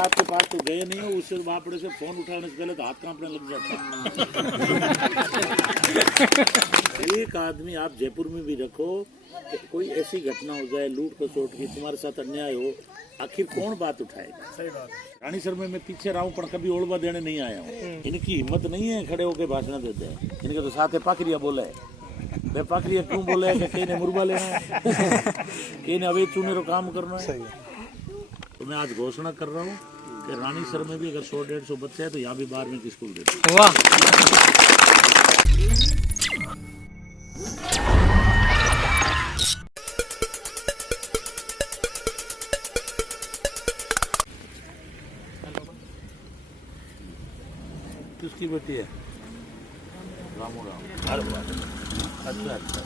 आपके पास तो गए नहीं हो, उससे बापड़े से फोन उठाने से पहले तो हाथ कांपने लग जाता है। एक आदमी आप जयपुर में भी रखो, कोई ऐसी घटना हो जाए लूट खसोट की, तुम्हारे साथ अन्याय हो, आखिर कौन बात उठाएगा? सही बात है। रानी सर में मैं पीछे रहा हूँ पर कभी ओलवा देने नहीं आया हूँ। इनकी हिम्मत नहीं है खड़े होकर भाषण देते हैं। इनके तो साथ पाकरिया बोला है, वे पाकरिया क्यों बोले है कि कहीं ने मुर्गा लेना है, कहीं ने अवैध चूने रो काम करना है। तो मैं आज घोषणा कर रहा हूँ कि रानी सर में भी अगर 100-150 बच्चे हैं तो यहाँ भी 12वीं की स्कूल देते हैं। वाह, किसकी बेटी है? रामू राम। अरे वाह, अच्छा अच्छा।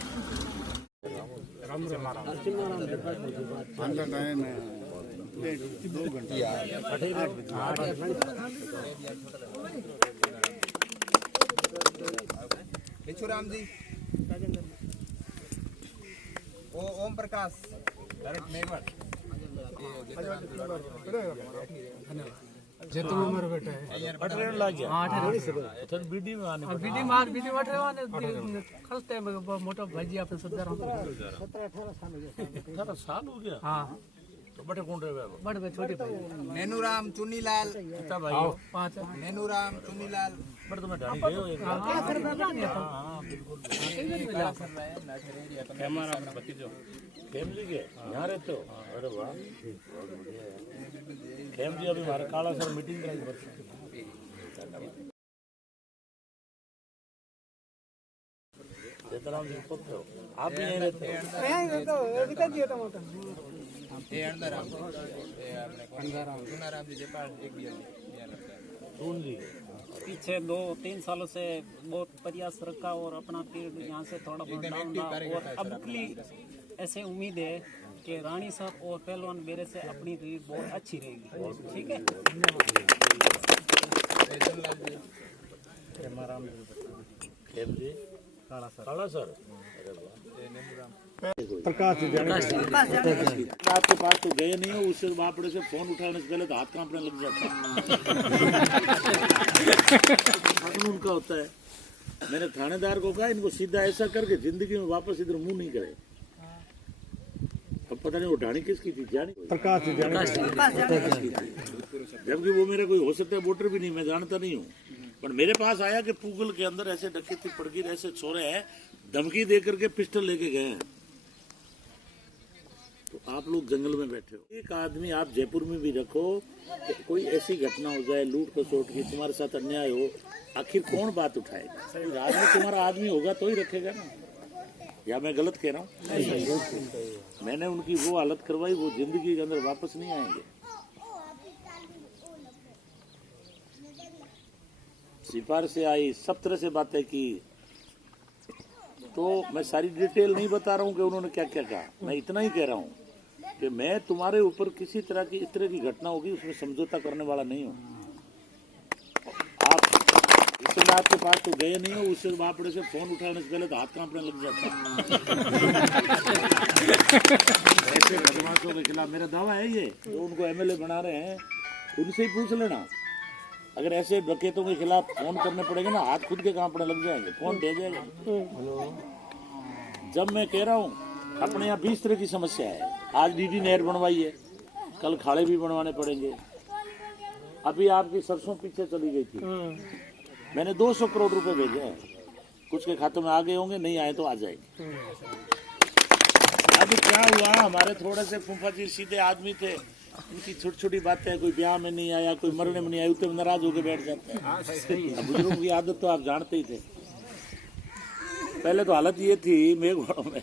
Ram ji, Om Prakash, direct neighbour. जेतु उम्र बेटा है। 18 लाख गया। हाँ, 18 तो बीडी में आने पड़ा। बीडी मार रहे वाने खलते में मोटा भाजी आपने सदा रहा 18 साल हो गया। हाँ, तो बड़े कौन रहे बाबा? बड़े भाई छोटे भाई नेनूराम चुनीलाल, कितना भाई? 5 नेनूराम चुनीलाल। बड़े तुम्हें ढाणी गए हो एक बार। हाँ बिल्कुल। खेम जी के यहाँ रहते हो? अरे वाह, बहुत बढ़िया है। खेम जी अभी हमारे काला सर मीटिंग कराई बच्चे। सीताराम जी पुत्र हो, आप भी यहीं रहते हो? ये अंदराम, ये अपने सुनाराम जी के पास एक भी सुन जी पीछे 2-3 सालों से बहुत प्रयास रखा और अपना फील्ड यहाँ से थोड़ा बहुत डाउन रहा और अब की ऐसे उम्मीद है कि रानी साहब और पहलवान बेरे से अपनी रीड बहुत अच्छी रहेगी। ठीक है, खेम जी काला सर। अरे वाह, प्रकाश आपके पास तो गए नहीं हो, उससे बापड़े से फोन उठाने से पहले तो हाथ कांपने लग जाता है। कानून का होता है। मैंने थानेदार को कहा इनको सीधा ऐसा करके जिंदगी में वापस इधर मुंह नहीं करे। अब पता नहीं वो ढाणी किसकी थी, जानी प्रकाश जबकि वो मेरा कोई हो सकता है वोटर भी नहीं, मैं जानता नहीं हूँ। पर मेरे पास आया कि पूगल के अंदर ऐसे डकैती पड़गी, ऐसे छोरे हैं, धमकी दे करके पिस्टल लेके गए हैं। तो आप लोग जंगल में बैठे हो, एक आदमी आप जयपुर में भी रखो, कोई ऐसी घटना हो जाए लूट खसोट की, तुम्हारे साथ अन्याय हो, आखिर कौन बात उठाएगा? राज में तुम्हारा आदमी होगा तो ही रखेगा ना। या मैं गलत कह रहा हूँ? मैंने उनकी वो हालत करवाई, वो जिंदगी के अंदर वापस नहीं आएंगे। सिफारिश से आई, सब तरह से बातें की, तो मैं सारी डिटेल नहीं बता रहा हूँ कि उन्होंने क्या क्या कहा। मैं इतना ही कह रहा हूँ कि मैं तुम्हारे ऊपर किसी तरह की इस तरह की घटना होगी उसमें समझौता करने वाला नहीं हूँ। आप इसलिए आपके पास तो गए नहीं हो, उससे बापड़े से फोन उठाने से पहले तो हाथ कांपने लग जाता है। ऐसे बदमाशों के खिलाफ मेरा दावा है ये, जो उनको एमएलए बना रहे हैं उनसे ही पूछ लेना। अगर ऐसे डकैतों के खिलाफ फोन करने पड़ेंगे ना, हाथ खुद के कांपने लग जाएंगे, फोन दे जाएगा। जब मैं कह रहा हूँ अपने यहाँ 20 तरह की समस्या है। आज डीडी नहर बनवाई है, कल खाड़े भी बनवाने पड़ेंगे। अभी आपकी सरसों पीछे चली गई थी, मैंने 200 करोड़ रुपए भेजे हैं, कुछ के खातों में आ गए होंगे, नहीं आए तो आ जाएंगे। अभी क्या हुआ, हमारे थोड़े से फूफा जी सीधे आदमी थे, उनकी छोटी छोटी बातें, कोई ब्याह में नहीं आया, कोई मरने में नहीं आया, उतने नाराज होकर बैठ जाते हैं। बुजुर्गों की आदत तो आप जानते ही थे। पहले तो हालत ये थी मेघवाड़ों में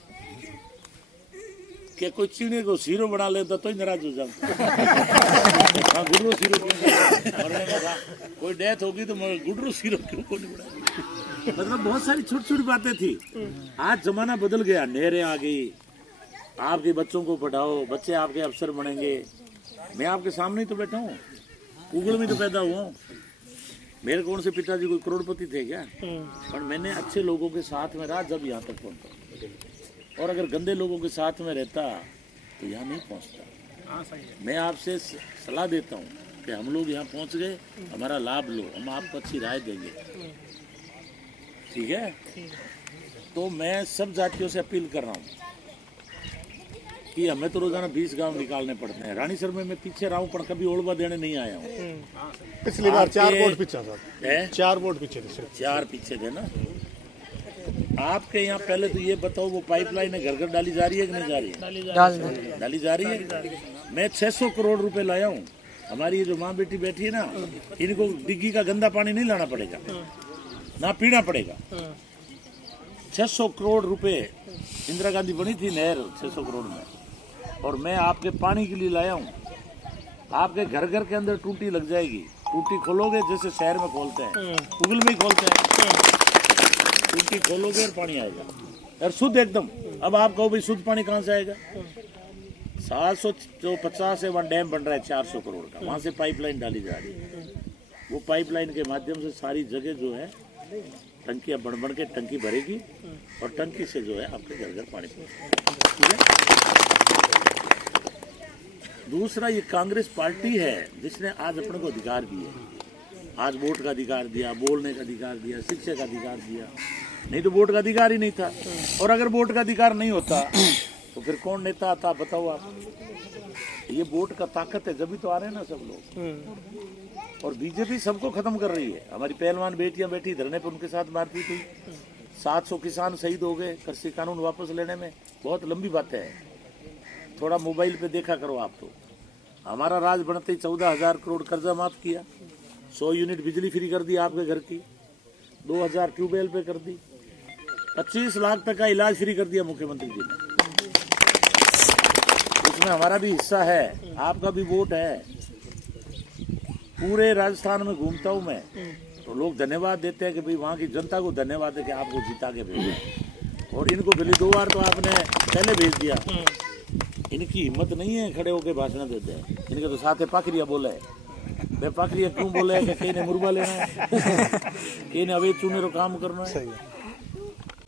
कि कोई चीनी को सीरो बना लेता तो ही नाराज हो जाता। हाँ, गुडरू सीरो मरने में था, कोई डेथ होगी तो गुडरू सीरो क्यों को नहीं बना। मतलब बहुत सारी छोटी छोटी बातें थी। आज जमाना बदल गया, नहरें आ गई, आपके बच्चों को पढ़ाओ, बच्चे आपके अफसर बनेंगे। मैं आपके सामने ही तो बैठा हूँ, उगड़ में तो पैदा हुआ हूँ। मेरे कौन से पिताजी कोई करोड़पति थे क्या? पर मैंने अच्छे लोगों के साथ में रहा जब यहाँ तक पहुँचा, और अगर गंदे लोगों के साथ में रहता तो यहाँ नहीं पहुँचता। मैं आपसे सलाह देता हूँ कि हम लोग यहाँ पहुँच गए, हमारा लाभ लो, हम आपको अच्छी राय देंगे। ठीक है, तो मैं सब जातियों से अपील कर रहा हूँ कि हमें तो रोजाना 20 गांव निकालने पड़ते हैं। रानीसर में मैं पीछे रहा हूँ, पर कभी ओलवा देने नहीं आया हूँ। पिछली बार 4 वोट पीछे सर, है 4 वोट पीछे थे। 4 पीछे थे ना। आपके यहाँ पहले तो ये बताओ, वो पाइपलाइन घर घर डाली जा रही है कि नहीं जा रही है? डाली जा रही है। मैं 600 करोड़ रुपए लाया हूँ। हमारी ये जो माँ बेटी बैठी है ना, इनको डिग्गी का गंदा पानी नहीं लाना पड़ेगा, ना पीना पड़ेगा। 600 करोड़ रुपए इंदिरा गांधी बनी थी नहर 600 करोड़ में, और मैं आपके पानी के लिए लाया हूँ। आपके घर घर के अंदर टूटी लग जाएगी। टूटी खोलोगे जैसे शहर में खोलते हैं, उगल में ही खोलते हैं। टूटी खोलोगे और पानी आएगा, और शुद्ध एकदम। अब आप कहो भाई शुद्ध पानी कहाँ से आएगा? 750 से वहाँ डैम बन रहा है 400 करोड़ का, वहाँ से पाइपलाइन डाली जा रही है। वो पाइपलाइन के माध्यम से सारी जगह जो है टंकियाँ बन बन के टंकी भरेगी, और टंकी से जो है आपके घर घर पानी पहुँचेगा। ठीक है। दूसरा, ये कांग्रेस पार्टी है जिसने आज अपने को अधिकार दिए। आज वोट का अधिकार दिया, बोलने का अधिकार दिया, शिक्षा का अधिकार दिया। नहीं तो वोट का अधिकार ही नहीं था। और अगर वोट का अधिकार नहीं होता तो फिर कौन नेता आता, बताओ आप। ये वोट का ताकत है, जब भी तो आ रहे हैं ना सब लोग। और बीजेपी सबको खत्म कर रही है। हमारी पहलवान बेटियां बैठी धरने पर, उनके साथ मारपीट हुई। 700 किसान शहीद हो गए कृषि कानून वापस लेने में। बहुत लंबी बातें हैं, थोड़ा मोबाइल पे देखा करो आप। तो हमारा राज बनते ही 14,000 करोड़ कर्जा माफ किया, 100 यूनिट बिजली फ्री कर दी आपके घर की, 2,000 ट्यूबवेल पे कर दी, 25 लाख तक का इलाज फ्री कर दिया मुख्यमंत्री जी ने। उसमें हमारा भी हिस्सा है, आपका भी वोट है। पूरे राजस्थान में घूमता हूँ मैं, तो लोग धन्यवाद देते हैं कि भाई वहाँ की जनता को धन्यवाद है कि आपको जिता के भेजा। और इनको पहले 2 बार तो आपने पहले भेज दिया। इनकी हिम्मत नहीं है खड़े होके भाषण देते हैं। इनके तो साथ पाखरिया बोला है। वे पाखरिया क्यों बोले है कि कहीं ने मुर्गा लेना है, कहीं ने अवैध चूने रो काम करना है।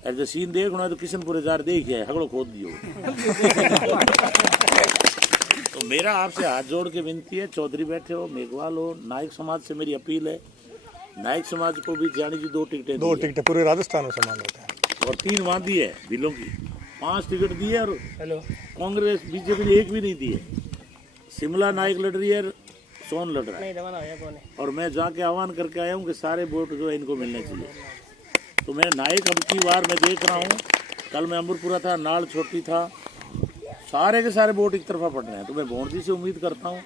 ऐसे सीन देखना है तो किशनपुर जार देख है, हगड़ो खोद दियो। तो मेरा आपसे हाथ जोड़ के विनती है, चौधरी बैठे हो, मेघवाल हो, नायक समाज से मेरी अपील है, नायक समाज को भी जानी जी 2 टिकटें, 2 टिकटें पूरे राजस्थान में समान होता है। और 3 वहाँ दी है बिलों की, 5 टिकट दिए। और कांग्रेस बीजेपी ने 1 भी नहीं दिए। शिमला नायक लड़ रही है, सोन लड़ रहा है। और मैं जाके आह्वान करके आया हूँ कि सारे वोट जो है इनको मिलने चाहिए। तो मैं नायक अब की बार मैं देख रहा हूँ, कल मैं अमरपुरा था, नाल छोटी था, सारे के सारे वोट एक तरफा पड़ रहे हैं। तो मैं भोंड जी से उम्मीद करता हूँ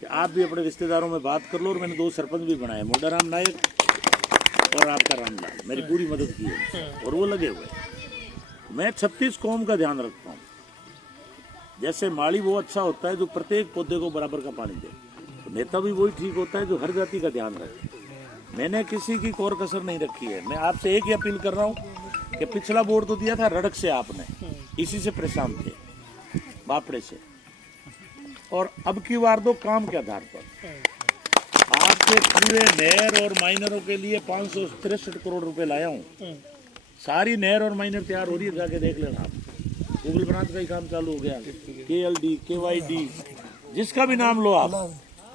कि आप भी अपने रिश्तेदारों में बात कर लो। और मैंने 2 सरपंच भी बनाए, मोडाराम नायक और आपका रामलाल, मेरी पूरी मदद की है और वो लगे हुए। मैं 36 कौम का ध्यान रखता हूँ। जैसे माली वो अच्छा होता है जो प्रत्येक पौधे को बराबर का पानी दे, तो नेता भी वही ठीक होता है जो हर जाति का ध्यान रखे। मैंने किसी की कोर कसर नहीं रखी है। मैं आपसे एक ही अपील कर रहा हूँ कि पिछला वोट तो दिया था रड़क से, आपने इसी से परेशान थे, बापड़े से। और अब की बार दो काम के आधार पर आपके पूरे नहर और माइनरों के लिए 563 करोड़ रुपए लाया हूँ। सारी नहर और माइनर तैयार हो रही है, जाके देख लेना आप। गूगल बनात का ही काम चालू हो गया, KLD, KYD, जिसका भी नाम लो आप।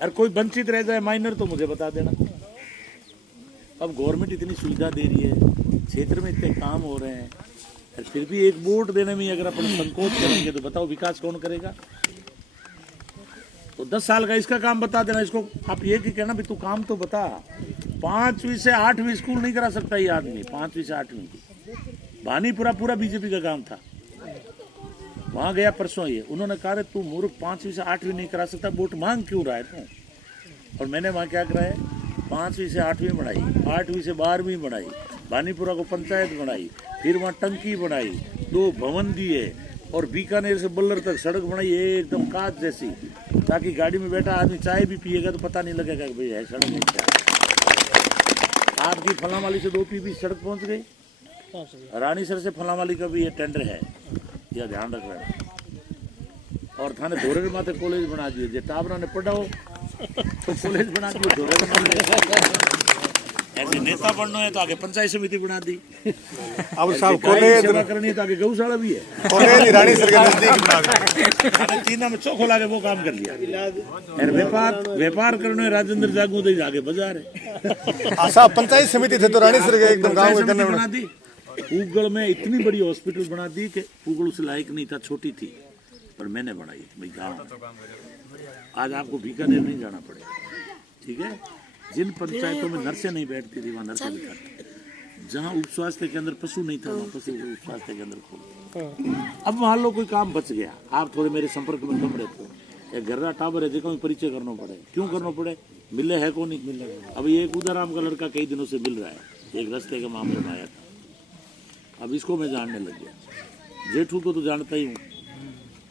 और कोई वंचित रह जाए माइनर तो मुझे बता देना। अब गवर्नमेंट इतनी सुविधा दे रही है, क्षेत्र में इतने काम हो रहे हैं, और फिर भी एक वोट देने में अगर अपन संकोच करेंगे तो बताओ विकास कौन करेगा? तो 10 साल का इसका काम बता देना इसको। आप ये कि कहना भी तू काम तो बता। 5वीं से 8वीं स्कूल नहीं करा सकता ये आदमी, 5वीं से 8वीं की। भानीपुरा पूरा बीजेपी का काम था, वहां गया परसों। ये उन्होंने कहा तू मूर्ख 5वीं से 8वीं नहीं करा सकता, वोट मांग क्यों रहा है तू? और मैंने वहां क्या कराया, 5वीं से 8वीं बढ़ाई, 8वीं से 12वीं बढ़ाई, भानीपुरा को पंचायत बनाई, फिर वहाँ टंकी बनाई, 2 भवन दिए, और बीकानेर से बल्लर तक सड़क बनाई एकदम कांच जैसी, ताकि गाड़ी में बैठा आदमी चाय भी पिएगा तो पता नहीं लगेगा कि भाई है सड़क नहीं। क्या आपकी फलामाली से 2 पीपी सड़क पहुंच गई, रानीसर से फलामाली का भी ये टेंडर है, यह ध्यान रख रहे हैं। और थाने धोरे माथे कॉलेज बना दिए, जो टाबरा ने पढ़ा हो तो कॉलेज बना दिए, धोरे। ऐसे नेता बनना है तो आगे पंचायत समिति बना दी। अब साहब कॉलेज करनी है तो आगे गौशाला भी है, कॉलेज रानीसर के नजदीक बना दी। मैंने चीना में चोखो लाके वो काम कर लिया। और व्यापार करने राजेंद्र जागू तो आगे बाजार है। आशा पंचायत समिति थे तो रानीसर के एकदम गांव के करने में बना दी। पूगल में इतनी बड़ी हॉस्पिटल बना दी कि पूगल उस लायक नहीं था, छोटी थी, पर मैंने बनाई भाई गाँव। आज आपको बीकानेर नहीं जाना पड़ेगा, ठीक है। जिन पंचायतों में नर्सें नहीं बैठती थी वहाँ नर्सें बिठाते, जहाँ उप स्वास्थ्य केंद्र पशु नहीं था वहाँ पशु उप स्वास्थ्य केंद्र खोल। अब मान लो कोई काम बच गया, आप थोड़े मेरे संपर्क में कम रहते हो, या गर्रा टावर है देखो परिचय करना पड़े, क्यों करना पड़े, मिले है को नहीं मिल रहा। अब ये एक उदाराम का लड़का कई दिनों से मिल रहा है, एक रास्ते के मामले में आया था, अब इसको मैं जानने लग गया। जेठू को तो जानता ही हूँ,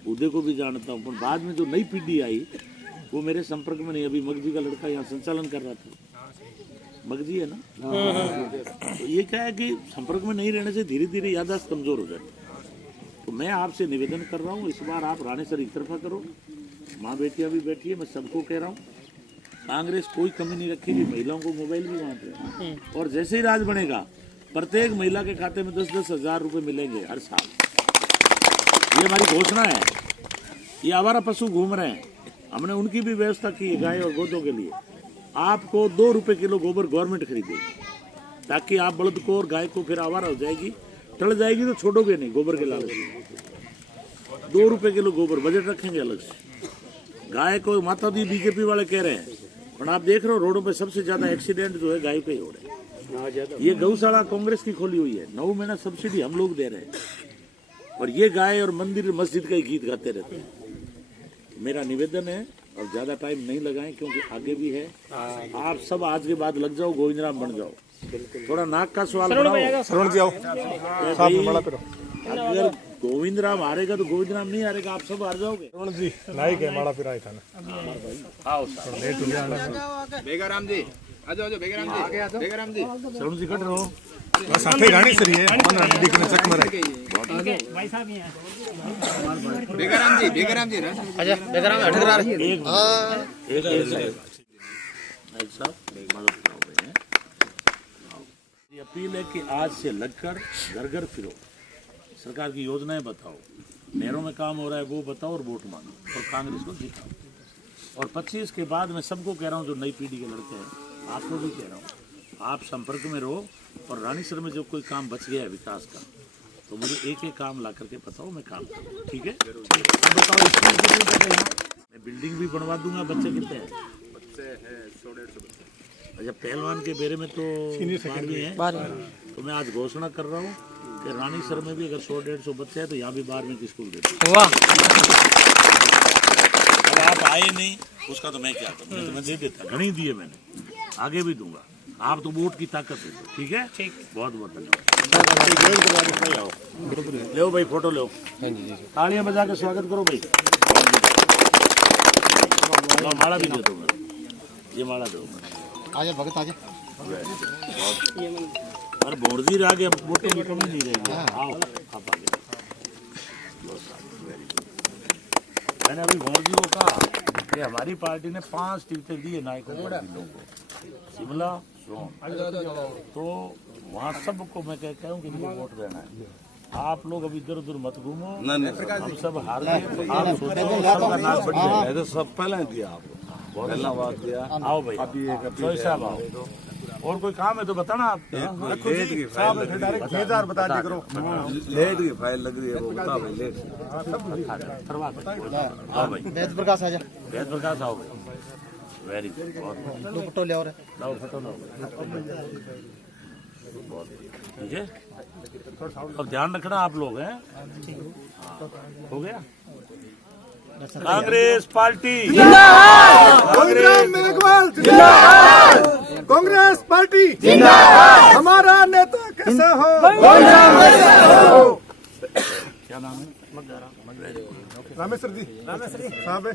उदय को भी जानता हूँ, पर बाद में जो नई पीढ़ी आई वो मेरे संपर्क में नहीं। अभी मगजी का लड़का यहाँ संचालन कर रहा था, मगजी है ना, तो ये क्या है कि संपर्क में नहीं रहने से धीरे धीरे याददाश्त कमजोर हो जाती है। तो मैं आपसे निवेदन कर रहा हूँ, इस बार आप राणेसर एक तरफा करो, माँ बेटियाँ भी बैठी है, मैं सबको कह रहा हूँ, कांग्रेस कोई कमी नहीं रखेगी, महिलाओं को मोबाइल भी बांटे, और जैसे ही राज बनेगा प्रत्येक महिला के खाते में 10-10 हजार रुपए मिलेंगे हर साल। ये हमारी घोषणा है। ये आवारा पशु घूम रहे हैं, हमने उनकी भी व्यवस्था की है, गाय और गोदों के लिए। आपको 2 रुपए किलो गोबर गवर्नमेंट खरीदेगी, ताकि आप बलद को और गाय को फिर आवारा हो जाएगी, टल जाएगी तो छोड़ोगे नहीं गोबर के लालच में। 2 रुपए किलो गोबर बजट रखेंगे अलग से। गाय को माता दी बीजेपी वाले कह रहे हैं, पर आप देख रहे हो रोडों पे सबसे ज्यादा एक्सीडेंट जो है गाय पे ही हो रहे हैं। ये गौशाला कांग्रेस की खोली हुई है, 9 महीना सब्सिडी हम लोग दे रहे हैं, और ये गाय और मंदिर मस्जिद का ही गीत गाते रहते हैं। मेरा निवेदन है, और ज्यादा टाइम नहीं लगाएं क्योंकि आगे भी है। आप सब आज के बाद लग जाओ, गोविंदराम बन जाओ। थोड़ा नाक का सवाल बनाओ। श्रवण जी आओ साहब में बड़ा करो। अगर गोविंदराम हारेगा तो गोविंदराम नहीं हारेगा, आप सब हार जाओगे। श्रवण जी नाइक है माड़ा पिराई था ना। आओ सर, बेगाराम जी आ जाओ, बेगाराम जी, बेगाराम जी, श्रवण जी कट रहो। बस आपे रानीसर ही है, मन दिखने चक मरे। भाई साहब ये बेगाराम जी, बेगाराम जी, अच्छा बेगाराम एक साहब मदद करो। ये अपील है कि आज से लगकर घर घर फिरो, सरकार की योजनाएं बताओ, नहरों में काम हो रहा है वो बताओ, और वोट मांगो और कांग्रेस को जिताओ। और 25 के बाद मैं सबको कह रहा हूँ, जो नई पीढ़ी के लड़के हैं, आपको भी कह रहा हूँ, आप संपर्क में रहो, और रानीसर में जो कोई काम बच गया है विकास का, तो मुझे एक एक काम ला करके बताओ, मैं काम करूँ, ठीक है। बताओ स्कूल कितने बचे हैं, मैं बिल्डिंग भी बनवा दूंगा। बच्चे कितने हैं? बच्चे हैं 100-150 बच्चे। अच्छा, पहलवान के बेरे में तो 12वीं है, तो मैं आज घोषणा कर रहा हूँ कि रानीसर में भी अगर 100-150 बच्चे हैं तो यहाँ भी 12वीं की स्कूल देते। अब आप आए नहीं, उसका तो मैं क्या करूँ, तो मैं दे देता, घनी दिए मैंने, आगे भी दूंगा। आप तो वोट की ताकत है, ठीक है। ठीक, बहुत बहुत धन्यवाद। ले भाई फोटो लो, तालियां बजा के स्वागत करो भाई। माला भी दे दो, ये माला दो। आजा भगत आजा। अरे भोरजी रह गए, वोटों की कमी नहीं रहेगी। आओ आप आगे। मैंने अभी भोरजी को कहा कि हमारी पार्टी ने 5 टिकटें दी है नायकों को, शिमला तो वहाँ सबको मैं कहता हूँ कि मुझे वोट देना है। आप लोग अभी इधर उधर मत घूमो, हम सब हार गए। आप सोचो सबका नाक बढ़ जाएगा। तो सब पहले दिया आपको, बहुत धन्यवाद दिया। आओ भाई, सोई साहब आओ। और कोई काम है तो बताना आप। लेट की फाइल लग रही है, 6000 बता दी करो। लेट की फाइल लग रही है, वो बता भाई लेट। करवा दो। आओ भाई, वेद प्रकाश आजा। वेद प्रकाश आओ भाई, वेरी गुड, बहुत दो फोटो ले और लाओ फोटो लाओ, ठीक है। और ध्यान रखना आप लोग हैं, हो गया। कांग्रेस पार्टी कांग्रेस पार्टी जिंदाबाद। हमारा नेता कैसे हो? क्या नाम है? रामेश्वर जी साहब है।